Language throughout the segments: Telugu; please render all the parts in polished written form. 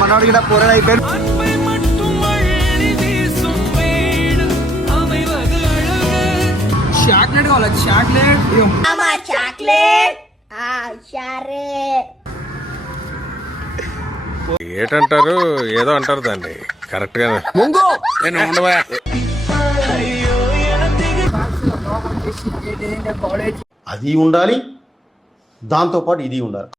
మనోడు కూడా పోరాడు అయిపోయాడు. చాక్లెట్ కావాలి, చాక్లెట్. ఏటంటారు, ఏదో అంటారు దాన్ని కరెక్ట్ గా. అది ఉండాలి, దాంతో పాటు ఇది ఉండాలి.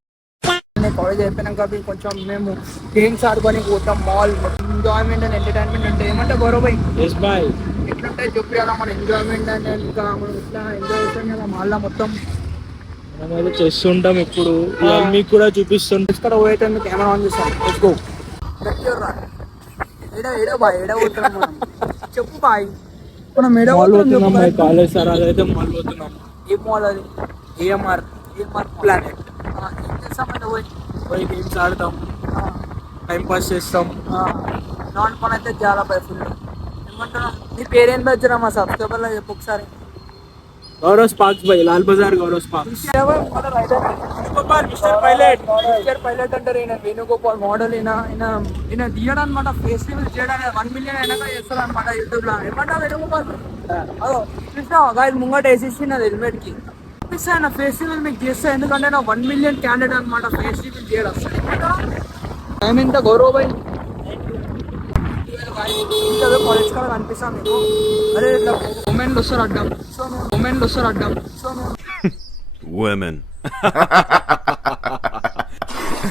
కాలేజ్ అయిపోయినాక కొంచెం మేము గేమ్స్ ఆడుకొని పోతాం, మాల్ ఎంజాయ్మెంట్ అండ్ ఎంటర్టైన్మెంట్ అంటే ఏమంటే గౌరవ్ భాయ్ ఎట్లుంటాయి చెప్పారా మన ఎంజాయ్మెంట్ అని. ఇంకా మనం ఇట్లా ఎంజాయ్ చేస్తాం కదా మాల్లో మొత్తం మనం చేస్తుంటాం. ఇప్పుడు మీకు కూడా చూపిస్తాం. ఇక్కడ పోయితే కెమెరా ఆన్ చేస్తాం. Let's go. ఏడో బాయ్ ఏడో పోతున్నాం మనం, చెప్పు బాయ్. మనం ఏడో పోతున్నాం కాలేజ్ సార్. అదైతే మాల్ పోతున్నాం. ఏ మాల్ అది? AMR planet. ఏం చేస్తామంటే పోయి గేమ్స్ ఆడతాం, టైం పాస్ చేస్తాం. నాన్ పని అయితే చాలా ఫుల్. ఏమంటున్నాం, నీ పేరేం వచ్చినా మా సబ్స్క్రైబర్లో చెప్పు ఒకసారి. Gaurav sparks by Lal Bazaar. Gaurav sparks mister pilot అంటారు. ఈయన వేణుగోపాల్ మోడల్. ఈయన తీయడం అనమాట, ఫేస్ రివీల్ చేయడానికి 1 మిలియన్ అయినాక చేస్తారు అనమాట యూట్యూబ్ లో. ఏమంటా వేణుగోపాల్ అదో చూసినావా గాయ ముంగట వేసేసి నాది హెల్మెట్ కి ఆయన ఫేస్ రివీల్ మీకు చేస్తా. ఎందుకంటే నా 1 మిలియన్ క్యాండిడేట్ అనమాట ఫేస్ రివీల్ చేయడం. టైం ఎంత గౌరవ్ భాయ్? కాలేజ్ కాడ కనిపిస్తాం మీకు. అరే ఇట్లా ఉమెన్లు వస్తారు అడ్డం, ఉమెన్లు వస్తారు అడ్డం.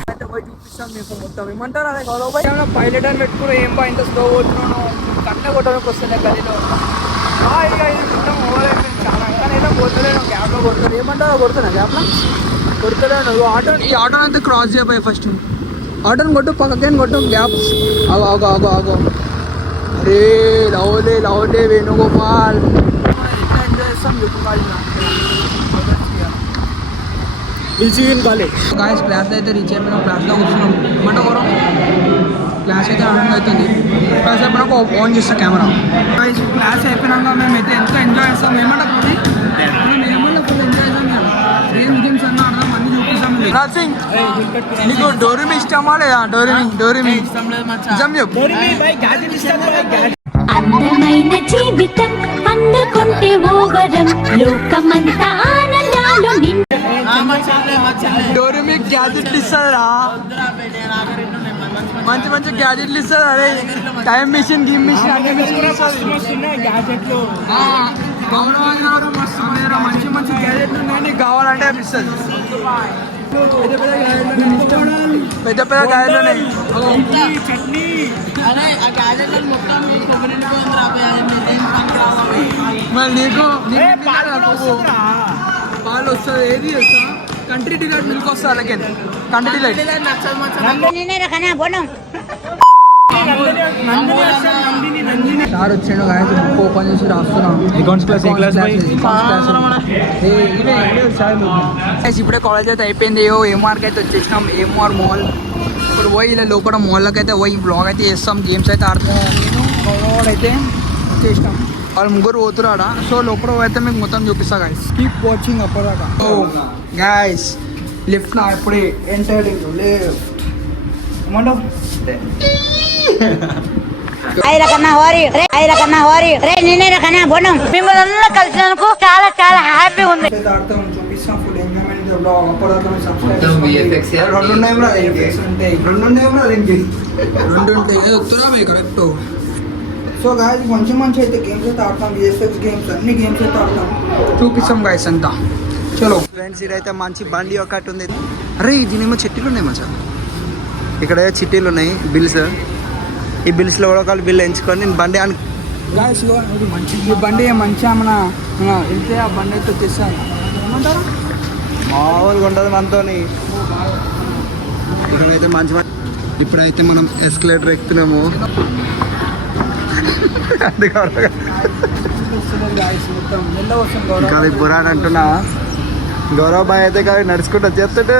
అయితే పోయి చూపిస్తాం మీకు మొత్తం. ఏమంటారు అదే గౌరవ్ భాయ్ పైలట్ అని పెట్టుకుని ఏం బా ఇంత స్లో పోతున్నాను, కట్ట కొట్టడానికి వస్తుంది గదిలో. ఇక ఇది మొత్తం ఓవర్ అయిపోయింది చాలా. కానీ అయితే కొడతలేను, గ్యాప్లో కొడతాను. ఏమంటారో కొడుతున్నా గ్యాప్లో కొడతలేను. ఈ ఆటోని అయితే క్రాస్ చేయబోయే ఫస్ట్ ఆటోని కొట్టు, పక్కకేం కొట్టు, గ్యాప్. ఆగో అరే లవ్లే వేణుగోపాల్. ఎట్లా ఎంజాయ్ చేస్తాం చెప్పు కాలేజ్. క్లాస్ అయితే రీచ్ అయిపోయినాం. క్లాస్లో కూర్చున్నాం. ఏమంటే గౌరవ్ క్లాస్ అయితే రన్నింగ్ అవుతుంది. క్లాస్ అయిపోయినాక ఆన్ చేస్తాం కెమెరా. క్లాస్ అయిపోయినాక మేమైతే ఎంతో ఎంజాయ్ చేస్తాం. ఏమంటే మేము ఏమన్నా ఫుల్ ఎంజాయ్ చేస్తాం. ఏం గేమ్స్ అన్నా ఆడదాం, అన్ని చూపిస్తాం. నర్సింగ్ నీకు డోరీమి ఇష్టమా లేదా? డోరీమి నిజం చెప్పు. అందమైన జీవితం అందుకుంటే ఓవరం లోకమంతా ఆనందాలు డోరీమి గ్యాజెట్లు ఇస్తారా? మంచి గ్యాజెట్లు ఇస్తారు. అరే టైం మిషన్, గిమ్ మిషన్ అన్ని గ్యాజెట్లు. మంచి గ్యాజెట్లు ఉన్నాయి. నీకు కావాలంటే ఇస్తుంది. పెద్ద గ్యాజెట్లు ఉన్నాయి. మరి నీకు పాలు వస్తుంది. ఏది వస్తా కంట్రీ డిలైట్ మిల్క్ వస్తా. అలాగే కంట్రీ డిలైట్ సార్ వచ్చాడు. బుక్ ఓపెన్ చేసి రాస్తున్నాం. ఇప్పుడే కాలేజ్ అయితే అయిపోయింది. ఎంఆర్కి అయితే వచ్చేసినాం. MR mall. ఇప్పుడు పోయి ఇలా లోపల మాల్లోకి అయితే పోయి బ్లాగ్ అయితే చేస్తాం. గేమ్స్ అయితే ఆడుతున్నాం. నేను అయితే వచ్చేసినాం. వాళ్ళు ముగ్గురు పోతురాడా. సో లోపల అయితే మీకు మొత్తం చూపిస్తా గాయస్. కీప్ వాచింగ్ అప్పటిదాకా. గాయస్ లిఫ్ట్ నా ఇప్పుడే ఎంటర్ లిఫ్ట్. ఏమంటావు? మిమ్మల్ని కలిసినందుకు చాలా చాలా హ్యాపీ ఉంది. చూపిస్తాం ఫుల్ ఎంజాయ్మెంట్ బ్లాగ్. అప్పటిదాకా రెండు ఉంటాయి కరెక్ట్. సో గాయస్ మంచి అయితే గేమ్స్ అయితే ఆడతాం. విఎఫ్ఎక్స్ గేమ్స్ అన్ని గేమ్స్ అయితే ఆడతాం. చూపిస్తాం గాయస్ అంతా. చలో ఫ్రెండ్స్, ఇదైతే మంచి బండి ఒకటి ఉంది. అరే దీనేమో చిట్టీలు ఉన్నాయి మచ్చా. ఇక్కడ చిట్టీలు ఉన్నాయి, బిల్స్. ఈ బిల్స్లో కూడా ఒకళ్ళు బిల్ ఎంచుకొని నేను బండి గాయస్ మంచి ఈ బండి మంచిగా మన వెళ్తే ఆ బండి అయితే వచ్చేస్తాను. ఏమంటారు? మామూలుగా ఉంటుంది మనతో. ఇక్కడైతే మంచి ఇప్పుడైతే మనం ఎస్కలేటర్ ఎక్కుతున్నాము. బురాన్ అంటున్నా. గౌరవ్ బాయ్ అయితే కానీ నడుచుకుంటూ వచ్చేస్తాడు.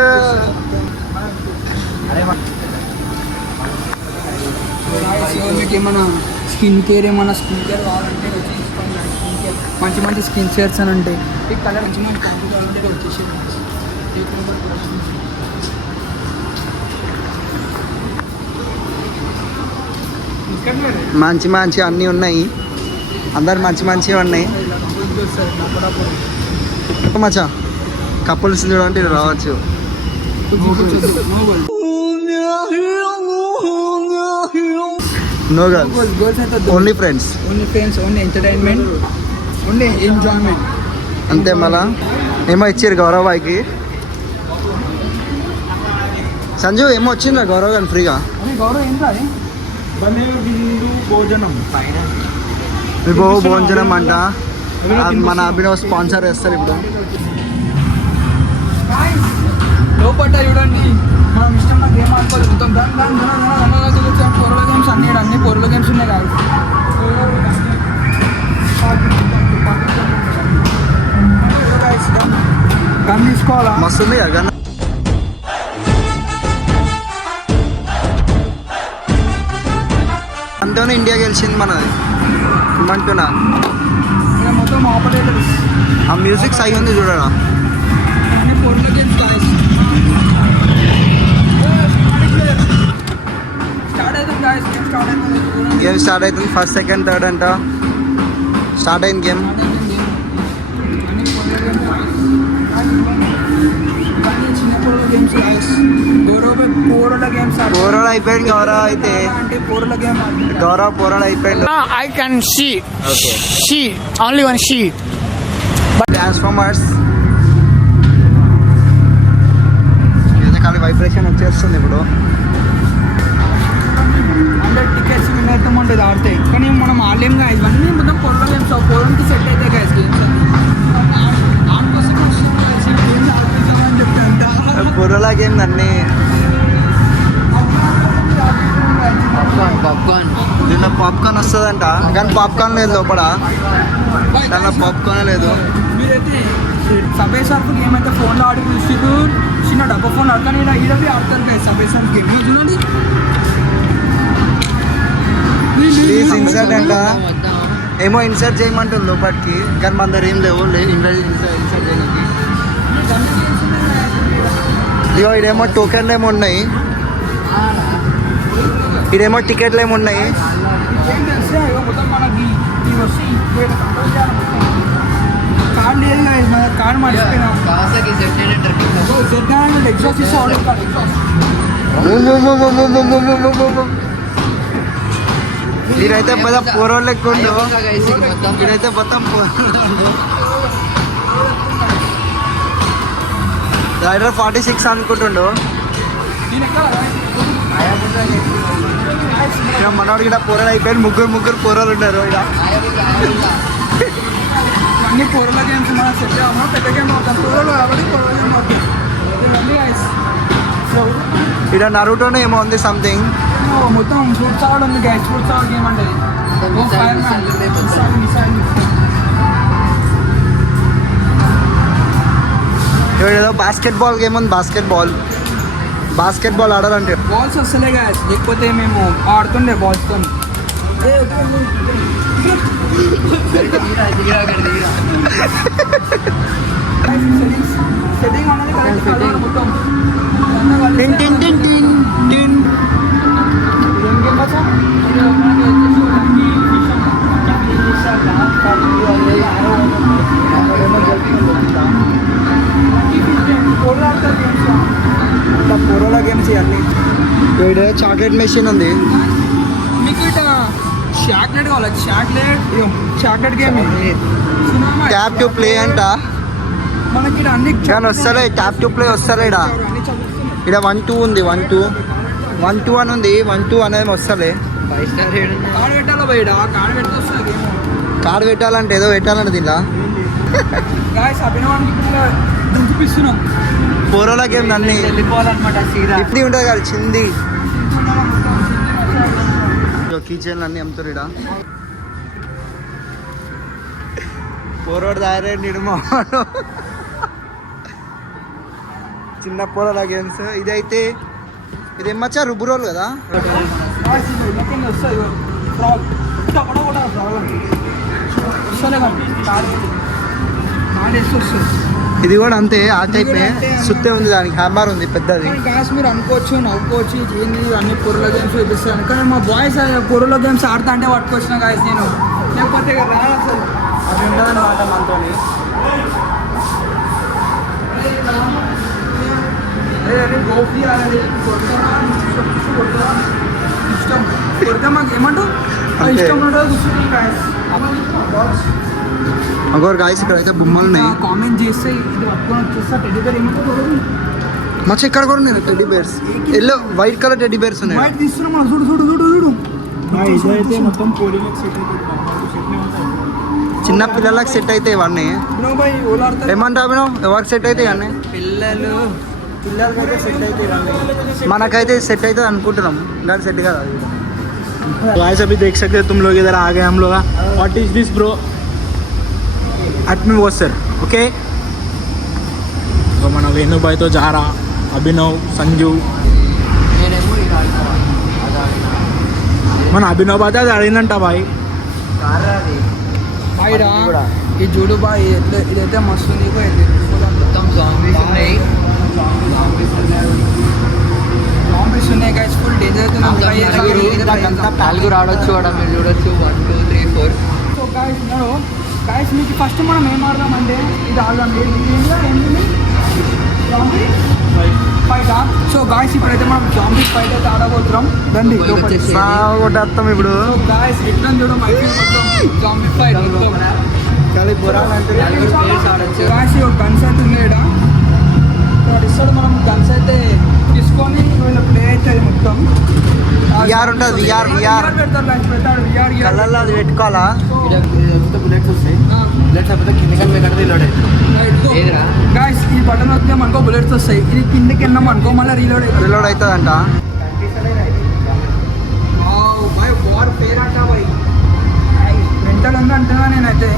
మీకు ఏమైనా స్కిన్ కేర్ కావాలంటే తీసుకోండి. స్కిన్ కేర్ మంచి మంచి స్కిన్ షేర్స్ అని ఉంటాయి. ఈ కలర్ మంచి మంచి క్వాంటిటీ ఉంటే వచ్చేసి మంచి మంచి అన్నీ ఉన్నాయి. అందరు మంచి మంచిగా ఉన్నాయి మచ్చా. కపుల్స్ చూడండి రావచ్చు. No girls, only friends, only entertainment, only enjoyment అంతే. మళ్ళా ఏమో ఇచ్చారు గౌరవ్ బాయ్కి. సంజు ఏమో వచ్చిందా గౌరవ్ గాని ఫ్రీగా? గౌరవ్ ఏం రాదు భోజనం భోజనం అంట. మన అభినవ్ స్పాన్సర్ చేస్తారు ఇప్పుడు. లోపల చూడండి మనం ఇష్టం నాకు గేమ్ ఆడుకోవాలి. మొత్తం పొరల గేమ్స్ అన్ని పొరల గేమ్స్ ఉన్నాయి కాదు. గన్ తీసుకోవాలా? మస్తు ఉంది కదా గన్. అంటేనే ఇండియా గెలిచింది మనది ఏమంటున్నా. మొత్తం ఆపరేటర్స్. ఆ మ్యూజిక్ సై ఉంది చూడరా. గేమ్ స్టార్ట్ అవుతుంది. ఫస్ట్ సెకండ్ థర్డ్ అంట స్టార్ట్ అయింది గేమ్. పోరలు అయిపోయింది గౌరవ్ అయితే. గౌరవ్ పోరలు అయిపోయింది. I can see. She. Only one she. Transformers ఖాళీ వైబ్రేషన్ వచ్చేస్తుంది ఇప్పుడు. 100 టికెట్స్ విన్ అవుతామంటే ఆడతాయి కానీ మనం ఆడలేం గా. ఇవన్నీ మొత్తం పొరల గేమ్స్. పొలంకి సెట్ అయితే గైస్ గేమ్స్ పొరల గేమ్ అన్నీ. దీంట్లో పాప్కార్న్ వస్తుందంట కానీ పాప్కార్న్ లేదు లోపల. దాంట్లో పాప్కార్న్ లేదు. మీరైతే సబే సర్ఫ్ గేమ్ అయితే ఫోన్లో ఆడి చూస్తూ చిన్న డబ్బా ఫోన్ ఆడతాను. ఇలా ఈడవి ఆడతారు కదా సబే సర్ఫ్ గేమ్. చూడండి ప్లీజ్ ఇన్సర్ట్ అంట. ఏమో ఇన్సర్ట్ చేయమంటుంది లోపలికి కానీ మన దగ్గర ఏం లేవు. ఇన్సర్ట్ చేయడానికి ఇగో ఇదేమో టోకెన్లు ఏమో ఉన్నాయి. ఇదేమో టికెట్లు ఏమి ఉన్నాయి. కార్డు లేదు కార్డు మర్చిపోయినా. మీరైతే పెద్ద పోరోళ్ళు ఎక్కువ. మీరైతే మొత్తం రైడర్ 46 అనుకుంటుండు. ఇక్కడ మనవాడు ఇక్కడ పోరాలు అయిపోయాడు. ముగ్గురు పోరాలు ఉన్నారు ఇక్కడ. అన్ని పోరల గేమ్స్ మనం సెట్ పెద్ద గేమ్ అవుతాం. పోరలు కాబట్టి పోరల గేమ్ అవుతాయి. ఇక్కడ నరుటోనే ఏమో ఉంది సంథింగ్. మొత్తం ఫ్రూట్స్ ఆడ ఉంది గైస్. ఫ్రూట్స్ ఆడ గేమ్ అంటే ఏదో బాస్కెట్ బాల్ గేమ్ ఉంది. బాస్కెట్ బాల్ ఆడాలంటే బాల్స్ వస్తలే గాయస్. లేకపోతే మేము ఆడుతుండే బాల్స్తో. సెట్టింగ్ అనేది మొత్తం పోరోలా గేమ్స్ ఇవన్నీ. ఇక్కడ చాక్లెట్ మెషిన్ ఉంది. మీకు ఇట చాక్లెట్ కావాలి. Chocolate game tap to play అంట. మనకి అన్ని కానీ వస్తలే. ట్యాప్ టు ప్లే వస్తలే. ఇక్కడ 1-2 ఉంది. 1-2 అని ఉంది. 1-2 అనేది వస్తలే. కార్డు పెట్టాలి బయట. కార్డు పెడితే వస్తుంది. కార్డు పెట్టాలంటే ఏదో పెట్టాలంటే దీనిలా అభినవానికి చూపిస్తున్నాం. పోరోలా గేమ్ అన్ని వెళ్ళిపోవాలన్నమాట. ఇప్పుడు ఉంటుంది కదా చింది. కిచెన్ అన్ని అమ్ముతారు ఇక్కడ. పోరోడు దారే నిడుమాడు. చిన్న పోరోలా గేమ్స్. ఇదైతే ఇదేమచ్చా రుబ్బురోలు కదా. వస్తలే ఇది కూడా అంతే ఆ టైపే సుత్తే ఉంది, దానికి హ్యామర్ ఉంది పెద్దది. గాయస్ మీరు అనుకోవచ్చు నవ్వుకోవచ్చు ఏంది అన్ని పొరలో గేమ్స్ చూపిస్తాను, కానీ మా బాయ్స్ పొరలో గేమ్స్ ఆడతా అంటే పట్టుకొచ్చిన గాయస్ నేను, లేకపోతే రాను అసలు. అది ఉండదన్నమాట మనతో. ఇష్టం కొడితే మాకు ఏమంటావు ఇష్టం ఉండదు కూర్చుంటాం గాయస్. అగోరు గాయస్ ఇక్కడ అయితే బొమ్మలు ఉన్నాయి. కామెంట్ చేస్తే ఇది పట్టుకొని వచ్చేస్తా టెడ్డీ బేర్ ఏమంటారు మచ్చ ఇక్కడ కూడా ఉన్నాయి teddy bears, yellow white colour teddy bears ఉన్నాయి. బయట తీస్తున్నాం చూడు చూడు చూడు చూడు. ఇదైతే మొత్తం పోలింగ్ సెట్ చిన్న పిల్లలకు సెట్ అయితే ఇవన్నీ. ఏమంటావు అభినవ్, ఎవరికి సెట్ అయితే ఇవన్నీ? పిల్లలకైతే సెట్ అయితే ఇవన్నీ, మనకైతే సెట్ అవుతుంది అనుకుంటున్నాం, దాని సెట్ కాదు. गाइस अभी देख सकते हो तुम लोग इधर आ गए हम लोग. What is this bro? एटमी वॉशर ओके. तो మన వేణు భాయ్ తో జారా, అభినవ్, సంజు. మన అభినవ్ బాయ్ అది అడిగిందంట బాయ్. ఈ చూడు బాయ్ ఇదైతే మస్తు ఉంది. మొత్తం జాంబీస్ ఉన్నాయి, జాంబీస్ ఉన్నాయి గైస్, ఫుల్ డేంజర్ అవుతుంది. నాలుగు రాడొచ్చు కూడా మీరు చూడొచ్చు. 1 2 3 4. సో గైస్ మీకు ఫస్ట్ మనం ఏం ఆడదామంటే ఇది ఆడదాం. Zombie fight. సో గాయస్ ఇప్పుడైతే మనం జాంబీ ఫైట్ అయితే ఆడబోతున్నాం. రండి కొట్టేస్తాం ఇప్పుడు. గాయస్ ఎట్లా చూడడం జాంబీ ఫైట్ గాయస్. గన్స్ అయితే ఉన్నాయి ఇస్తాడు, మనం గన్స్ అయితే తీసుకొని వీళ్ళ ప్లే అవుతుంది మొత్తం. విఆర్ ఉంటుంది, విఆర్ పెడతాడు పెడతాడు విఆర్ కళ్ళల్లో అది పెట్టుకోవాలా. బుల్లెట్స్ వస్తాయి, బుల్లెట్స్ అయిపోతే కిందకి వెళ్ళి రీలోడ్ గాయస్ ఈ బటన్ వస్తే మనకో బుల్లెట్స్ వస్తాయి, ఇది కిందకి వెళ్ళాం అనుకో మళ్ళీ రీలోడ్ అవుతుందంట. మెంటల్ ఉంది అంటున్నా నేనైతే.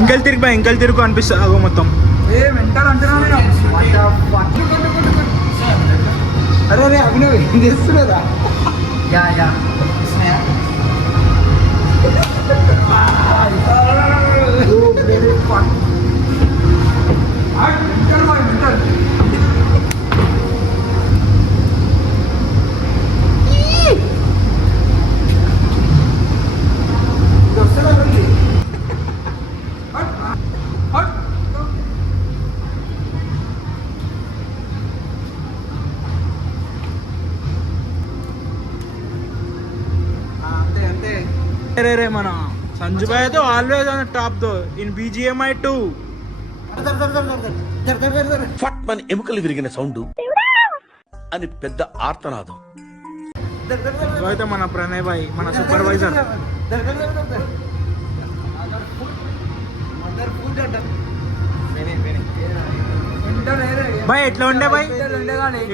ఎంకల్ తిరుగు బాయ్, ఎంకల్ తిరుగు అనిపిస్తుంది అగో మొత్తం. మెంటల్ అంటున్నా నేను. అరే అరే అభినవ్ ఏం చేస్తున్నారా? రే రే మన సంజు బాయ్ తో always on top though in BGMI 2. ఫట్ మన ఎముకలు విరిగిన సౌండ్ అని పెద్ద ఆర్తనాదం. అయితే మన ప్రణయ్ బాయ్ మన సూపర్వైజర్. బాయ్ ఎట్లా ఉండే బాయ్,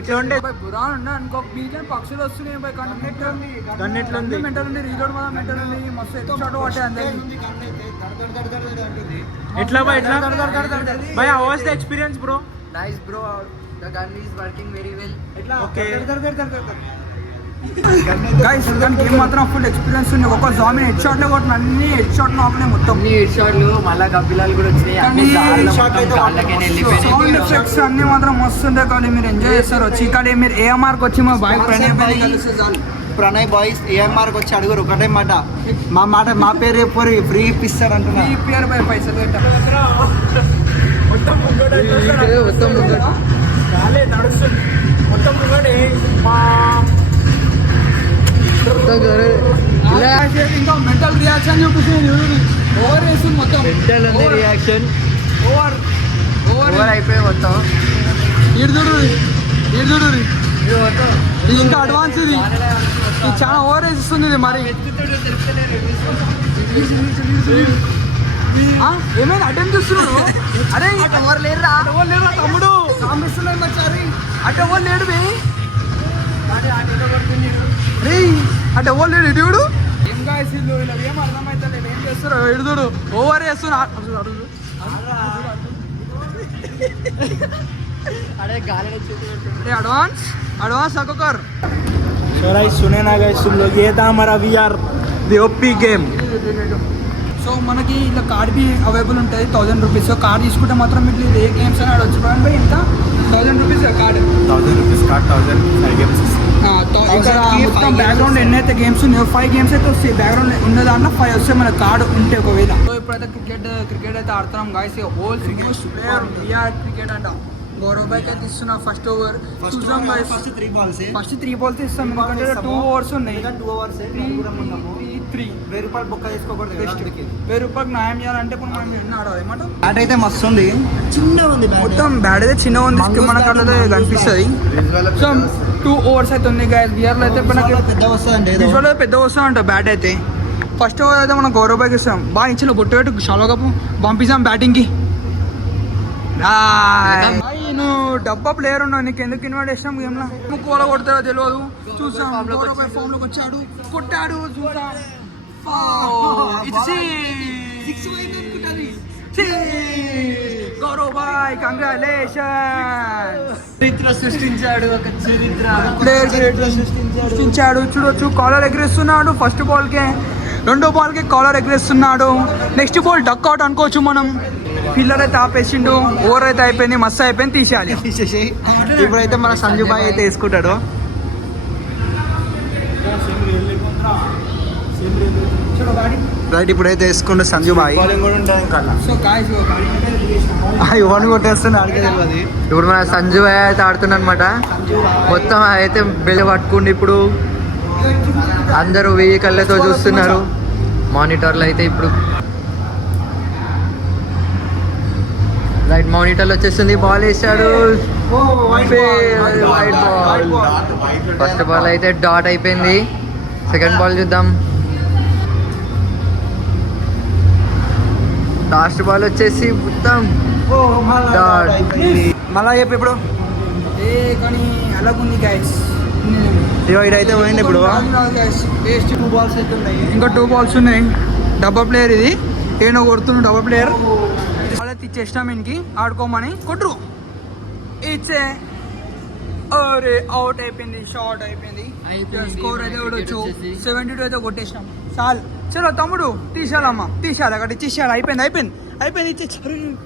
ఎట్లా ఉండే బురా ఉండే అనుకో. బీజన్ పక్షులు వస్తున్నాయి బాయ్, గన్ ఎట్లా ఉంది? మెంటల్ ఉంది, రీలోడ్ మన మెంటల్ ఉంది, మస్తు ఎక్కువ షాట్ పట్టే అందరికి. ఎట్లా బాయ్ ఎట్లా boy? How was the experience bro? Nice bro, the gun is working very well. Okay guys దాని గేమ్ మాత్రం ఫుల్ ఎక్స్పీరియన్స్ ఉంది. ఒక జామీ హెడ్ షాట్ లో కొట్టిన అన్ని హెడ్ షాట్ ఆపలే మొత్తం. అన్ని హెడ్ షాట్లు మళ్ళా గబ్బిలాలు కూడా వచ్చినాయి. సౌండ్ ఎఫెక్ట్స్ అన్ని మాత్రం మస్తు ఉంటాయి. కానీ మీరు ఎంజాయ్ చేస్తారు వచ్చి ఇక్కడ. మీరు ఏఎంఆర్కి వచ్చి మా బాయ్ ప్రణయ్ బాయ్స్ ఏఎంఆర్కి వచ్చి అడుగురు ఒకటే మాట, మా పేరు చెప్పరు, ఫ్రీ ఇప్పిస్తారు అంటున్నా. ఈ పేరు పై పైసలు నడుస్తుంది మొత్తం మా ఇంకా మెంటల్ రియాక్షన్ చూపిస్తుంది. ఓవర్ వేస్తుంది మొత్తం, రియాక్షన్ ఓవర్ ఓవర్ అయిపోయి మొత్తం. ఈడుదుడు ఇది ఇంకా అడ్వాన్స్. ఇది చాలా ఓవర్ వేస్తుంది ఇది మరి. ఏమైనా అటెంప్ట్ చూస్తున్నాడు? అరే ఎవరు లేరురా తమ్ముడు, సాంబిస్తున్నాడు మచ్చారి. అటు ఎవరు లేడు బే, రే అటు ఎవరు లేడు. ఇటుడు ఏం కాయసిల్లు ఇలా ఏం అర్థమైతే ఏం చేస్తారు. ఇడుదుడు ఓవర్ చేస్తున్నా. एडवांस आपको कर। So guys सुने ना guys तुम लोग, ये था हमारा VR the OP game. So మనకి ఇలా కార్డ్ బి అవైలబుల్ ఉంటుంది 1000 రూపీస్. సో కార్డ్ తీసుకుంటే మాత్రం మీకు ఇది ఏ గేమ్స్ అని ఆడవచ్చు. చూడండి ఇంత 1000 rupees card. 1000 rupees card, 1005 games. ఇక్కడ మొత్తం బ్యాక్గ్రౌండ్ ఎన్నైతే గేమ్స్ ఉన్నాయో 5 గేమ్స్ అయితే వస్తాయి. బ్యాక్గ్రౌండ్ ఉన్న దాంట్లో 5 వస్తాయి మన కార్డ్ ఉంటే ఒకవేళ. సో ఇప్పుడైతే క్రికెట్ అయితే ఆడుతున్నాం గాయస్. హోల్ మోస్ట్ ప్లేయర్ విఆర్ క్రికెట్ అంట. గౌరవ్ బైక్ అయితే ఇస్తున్నా ఫస్ట్ ఓవర్. చూద్దాం గాయస్. ఫస్ట్ 3 balls ఇస్తాం ఎందుకంటే 2 overs ఉన్నాయి. 2 overs 3 రూపాయలు బొక్క చేసుకోకూడదు. బెస్ట్ 1000 రూపాయలు న్యాయం చేయాలంటే ఇప్పుడు మనం ఎన్ని ఆడాలి మాట. బ్యాట్ అయితే మస్తు ఉంది, చిన్నగా ఉంది మొత్తం బ్యాట్ అయితే చిన్న ఉంది, మనకు అట్లా కనిపిస్తుంది. సో 2 overs అయితే ఉంది గాయస్. బిఆర్లో అయితే మనకి పెద్ద వస్తుంది, విజువల్ పెద్ద వస్తుందంట బ్యాట్ అయితే. ఫస్ట్ ఓవర్ అయితే మనం గౌరవ్ బైక్ ఇస్తాం. బాగా ఇచ్చిన బొట్టు పెట్టు చాలా కప్పు పంపిస్తాం బ్యాటింగ్కి. నువ్వు డబ్బా ప్లేయర్ ఉన్నావు, నీకు ఎందుకు ఇన్వైట్ చేసినాం గేమ్లో. ముక్కు వల్ల కొడతారో తెలియదు. చూసాం ఫామ్లోకి వచ్చాడు, కొట్టాడు. చూసాం గౌరవ్ బాయ్ కంగ్రాచులేషన్. చరిత్ర సృష్టించాడు, ఒక చరిత్ర సృష్టించాడు. చూడొచ్చు కాలర్ ఎగరేస్తున్నాడు ఫస్ట్ బాల్కే, రెండో బాల్కి కాలర్ ఎగరేస్తున్నాడు. నెక్స్ట్ బాల్ డక్ అవుట్ అనుకోవచ్చు మనం. పిల్లర్ అయితే ఆపేసిండు, ఓవర్ అయితే అయిపోయింది, మస్తు అయిపోయింది, తీసేయాలి. ఇప్పుడైతే మన సంజు బాయ్ అయితే వేసుకుంటాడు. రైట్ ఇప్పుడైతే వేసుకుంటూ సంజు బాయ్ ఇవన్నీ కొట్టేస్తుంది ఆడికే తెలియదు. ఇప్పుడు మన సంజు బాయ్ అయితే ఆడుతున్నా అనమాట. మొత్తం అయితే బెల్ల పట్టుకుండి ఇప్పుడు అందరూ 1000 కళ్ళతో చూస్తున్నారు మానిటర్లో అయితే. ఇప్పుడు రైట్ మానిటర్లో వచ్చేస్తుంది, బాల్ వేసాడు, వైట్ బాల్. ఫస్ట్ బాల్ అయితే డాట్ అయిపోయింది. సెకండ్ బాల్ చూద్దాం. లాస్ట్ బాల్ వచ్చేసి మొత్తం డాట్. మళ్ళా చెప్పు ఇప్పుడు. కానీ అలాగుంది గైస్. ఇదైతే పోయింది ఇప్పుడు. ఇంకా 2 balls ఉన్నాయి. డబ్బా ప్లేయర్ ఇది, ఏనో కొడుతున్నాడు డబ్బా ప్లేయర్. అలా తెచ్చేసినాం ఇంటికి ఆడుకోమని. కొట్టు ఇచ్చే అరే అవుట్ అయిపోయింది, షార్ట్ అయిపోయింది. స్కోర్ అయితే కొట్టచ్చు 72 అయితే కొట్టేసినాం. చాలు చలో తమ్ముడు తీసేయాలమ్మా, తీసేయాలి అక్కడ ఇచ్చేసేయాలి. అయిపోయింది ఇచ్చే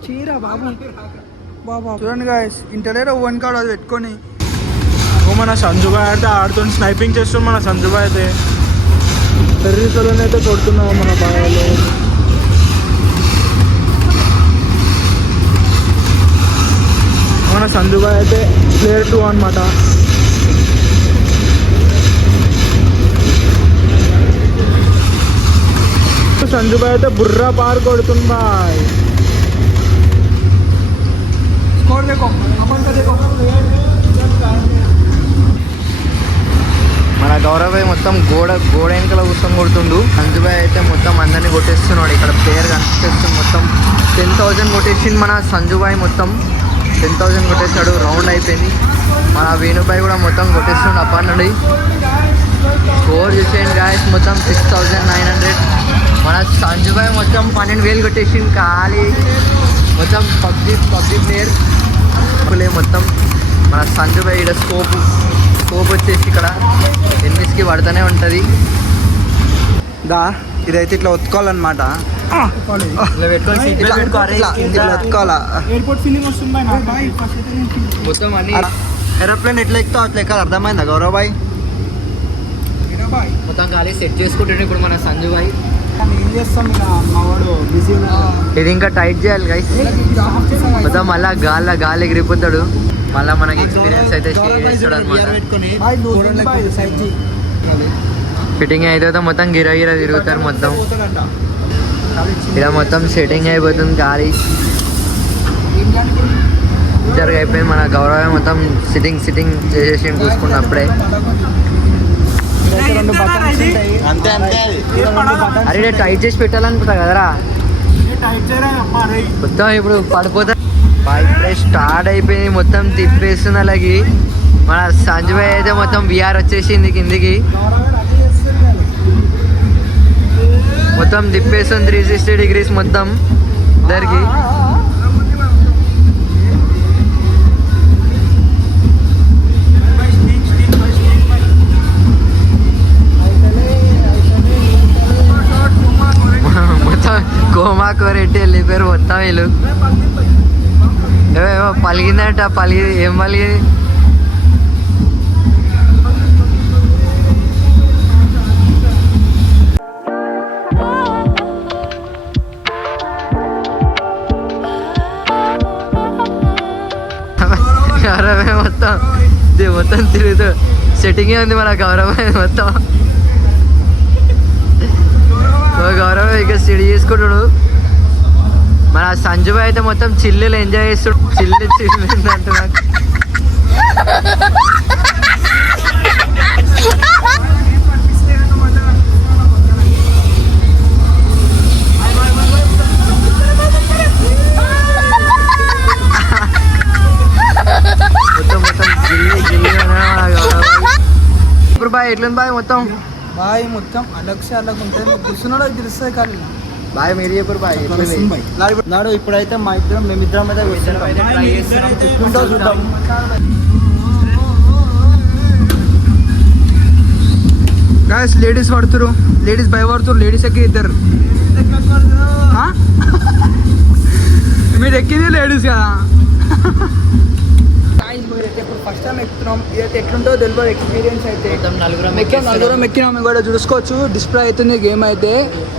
చీరా బాబా. చూడండి గాయస్ ఇంటర్లేరో 1 కార్డ్ అది పెట్టుకొని మన సంజుబాయ్ అయితే ఆడుతుంది, స్నైపింగ్ చేస్తాం. మన సంజుబాయ్ అయితే టెర్రరిస్టులను అయితే కొడుతున్నాం మన బాగా. మన సంజుబాయ్ అయితే ప్లేయర్ 2 అనమాట. సంజుబాయ్ అయితే బుర్రా పార్ కొడుతుంది బాయ్. స్కోర్ देखो अपन का देखो. మన గౌరవ్ భాయ్ మొత్తం గోడ వెనకల కూర్చొని కొడుతుండు. సంజు భాయ్ అయితే మొత్తం అందరినీ కొట్టేస్తున్నాడు. ఇక్కడ ప్లేయర్ కనిపిస్తుంది. మొత్తం 10,000 కొట్టేసింది మన సంజు భాయ్. మొత్తం 10,000 కొట్టేస్తాడు. రౌండ్ అయిపోయింది. మన వేణుబాయ్ కూడా మొత్తం కొట్టేస్తుండు అప్పటి నుండి. స్కోర్ చూసేయండి గాయస్, మొత్తం 6,900. మన సంజు భాయ్ మొత్తం 12,000 కొట్టేసింది ఖాళీ. మొత్తం పబ్జీ ప్లేయర్ మొత్తం మన సంజు భాయ్. ఇక్కడ స్కోప్ వచ్చేసి ఇక్కడ ఎన్నిస్కి పడుతూనే ఉంటుంది. ఇదైతే ఇట్లా ఒత్తుకోవాలన్నమాట. ఇట్లా ఒత్తుకోవాలా. ఎయిర్పోర్ట్ ఫీలింగ్ వస్తుంది మొత్తం అన్ని ఏరోప్లేన్ ఎట్లా ఎక్కుతావు అట్లా ఎక్కాలి. అర్థమైందా గౌరవ్ భాయ్? మొత్తం ఖాళీ సెట్ చేసుకుంటుంటే ఇప్పుడు మన సంజు భాయ్. ఏం చేస్తాం ఇక మా వాడు బిజీ. ఇది ఇంకా టైట్ చేయాలి గైస్. మొత్తం మళ్ళీ గాలి ఎగిరిపోతాడు. మళ్ళీ మనకి ఎక్స్పీరియన్స్ అయితే షేర్ చేస్తాడు అనమాట. ఫిట్టింగ్ అయితే మొత్తం గిరా తిరుగుతారు మొత్తం. ఇలా మొత్తం సెట్టింగ్ అయిపోతుంది ఖాళీ. జరగ అయిపోయింది. మన గౌరవం మొత్తం సిట్టింగ్ చేసేసి చూసుకున్నప్పుడే. అరే టైట్ చేసి పెట్టాలనుకుంటా కదరా మొత్తం. ఇప్పుడు పడిపోతా. ఇప్పుడే స్టార్ట్ అయిపోయింది. మొత్తం తిప్పేస్తుంది అలాగే. మన సంజు భాయ్ అయితే మొత్తం విఆర్ వచ్చేసింది కిందికి. మొత్తం తిప్పేస్తుంది 360 degrees మొత్తం ఇద్దరికి. మొత్తం కోమాకు రెడ్డి వెళ్ళిపోయారు మొత్తం వీళ్ళు. ఏమో పలిగిందంట, ఏం పలిగింది? గౌరవమే మొత్తం మొత్తం తిరుగుతూ సెట్టింగే ఉంది మన గౌరవమే మొత్తం. గౌరవం ఇక స్టడీ చేసుకుంటాడు. మన సంజుబాయ్ అయితే మొత్తం చిల్లులు ఎంజాయ్ చేస్తాడు. చిల్లు అంటున్నాడు. మొత్తం గిల్లి ఇప్పుడు బాయ్ ఎట్లుంది బాయ్ మొత్తం? బాయ్ మొత్తం అలగ్సే అలాగ ఉంటుంది, కూర్చున్నాడో తెలుస్తుంది కానీ. బాయ్ మీరు చెప్పరు బాయ్. నాడు ఇప్పుడైతే మేమిద్దరం అయితే ట్రై చేస్తున్నాం, ఎట్లుంటో చూద్దాం. గాయస్ లేడీస్ పడుతురు, లేడీస్ భయపడుతురు, లేడీస్ ఎక్కి ఇద్దరు. మీరు ఎక్కింది లేడీస్ కదా. ఇప్పుడు ఫస్ట్ టైం ఎక్కుతున్నాం, ఇదైతే ఎట్లుంటుందో తెలియదు. ఎక్స్పీరియన్స్ అయితే నలుగురం ఎక్కినాం. కూడా చూసుకోవచ్చు డిస్ప్లే అవుతుంది గేమ్ అయితే.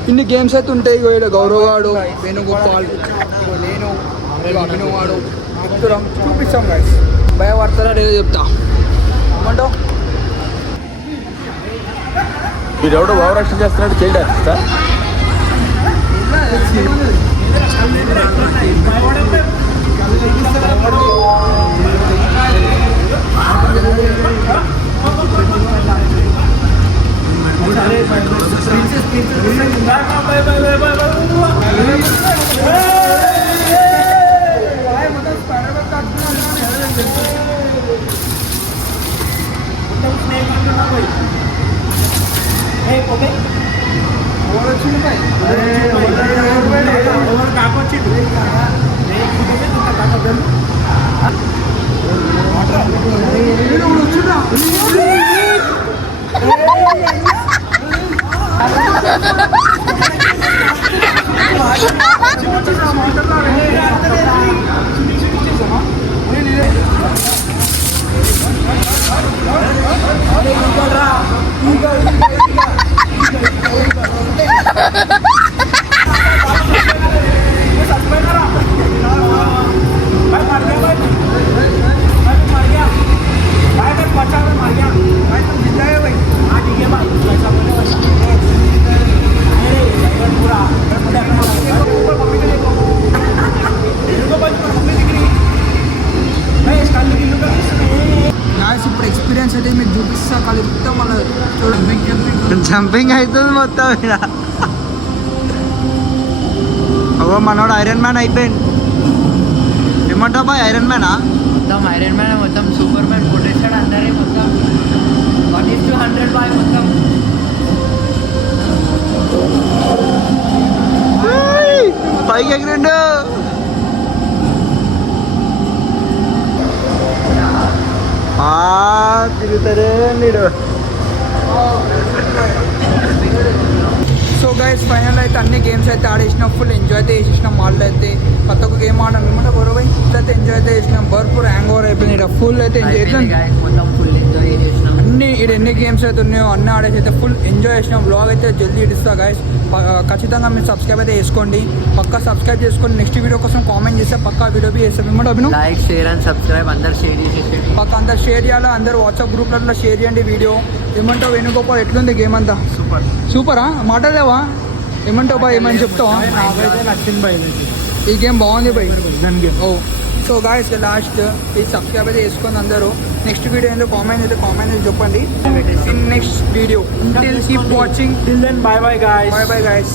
ఇన్ని గేమ్స్ అయితే ఉంటాయి. ఇక్కడ గౌరవాడు, వేణుగోపాల్, నేను, అభినవాడు ఎక్కుతున్నాం. చూపిస్తాం గాయస్, భయపడతారా లేదో చెప్తా. ఏమంటావు? మీరు ఎవడో ఓవరాక్షన్ చేస్తున్నాడు, చేయడా? ఇప్పుడు ఎక్స్పీరియన్స్ అయితే మీకు చూపిస్తా కలుపుతాం. మళ్ళీ చూడండి జంపింగ్ అవుతుంది మొత్తం. ఓ మనోడు ఐరన్ మ్యాన్ అయిపోయింది. ఏమంటావు బాయ్, ఐరన్ మ్యానా? మొత్తం ఐరన్ మ్యాన్, మొత్తం సూపర్ మ్యాన్ కొట్టేసాడు అందరే. మొత్తం 1:100 బాయ్ మొత్తం. పైకి ఎగిరిండు. తిరుగుతారే మీరు. సో గైస్ ఫైనల్ అయితే అన్ని గేమ్స్ అయితే ఆడేసినాం, ఫుల్ ఎంజాయ్ అయితే చేసినాం. వాళ్ళు అయితే కొత్త ఒక గేమ్ ఆడినాం. ఏమంటే గొడవ అయితే ఎంజాయ్ అయితే చేసినాం. భర్పూర్ హ్యాంగ్ ఓవర్ అయిపోయింది. ఇక్కడ ఫుల్ అయితే ఎంజాయ్ మొత్తం ఫుల్ ఎంజాయ్ చేసినాం. అన్ని ఇక్కడ ఎన్ని గేమ్స్ అయితే ఉన్నాయో అన్నీ ఆడేసి అయితే ఫుల్ ఎంజాయ్ చేసినాం. బ్లాగ్ అయితే జల్దీ ఇస్తా గైస్. ఖచ్చితంగా మీరు సబ్స్క్రైబ్ అయితే చేసుకోండి. పక్కా సబ్స్క్రైబ్ చేసుకోండి. నెక్స్ట్ వీడియో కోసం కామెంట్ చేస్తే పక్కా వీడియో చేస్తాం. ఏమంటే అభిను లైక్ షేర్ అండ్ సబ్స్క్రైబ్ అందరు షేర్ చేసేసి పక్క అందరు షేర్ చేయాలి. అందరు వాట్సాప్ గ్రూప్లలో షేర్ చేయండి వీడియో. ఏమంటావు వేణుగోపాల్, ఎట్లుంది గేమ్ అంతా? సూపరా? మాట్లాడలేవా? ఏమంటావు బాయ్, ఏమని చెప్తావా? ఈ గేమ్ బాగుంది బాయ్. ఓ సో గాయస్ లాస్ట్ ఇది సబ్స్క్రైబ్ అయితే చేసుకోండి అందరూ. నెక్స్ట్ వీడియో ఏంటో కామెంట్ అయితే చెప్పండి. Next video keep watching. Till then, bye bye guys. Bye bye guys.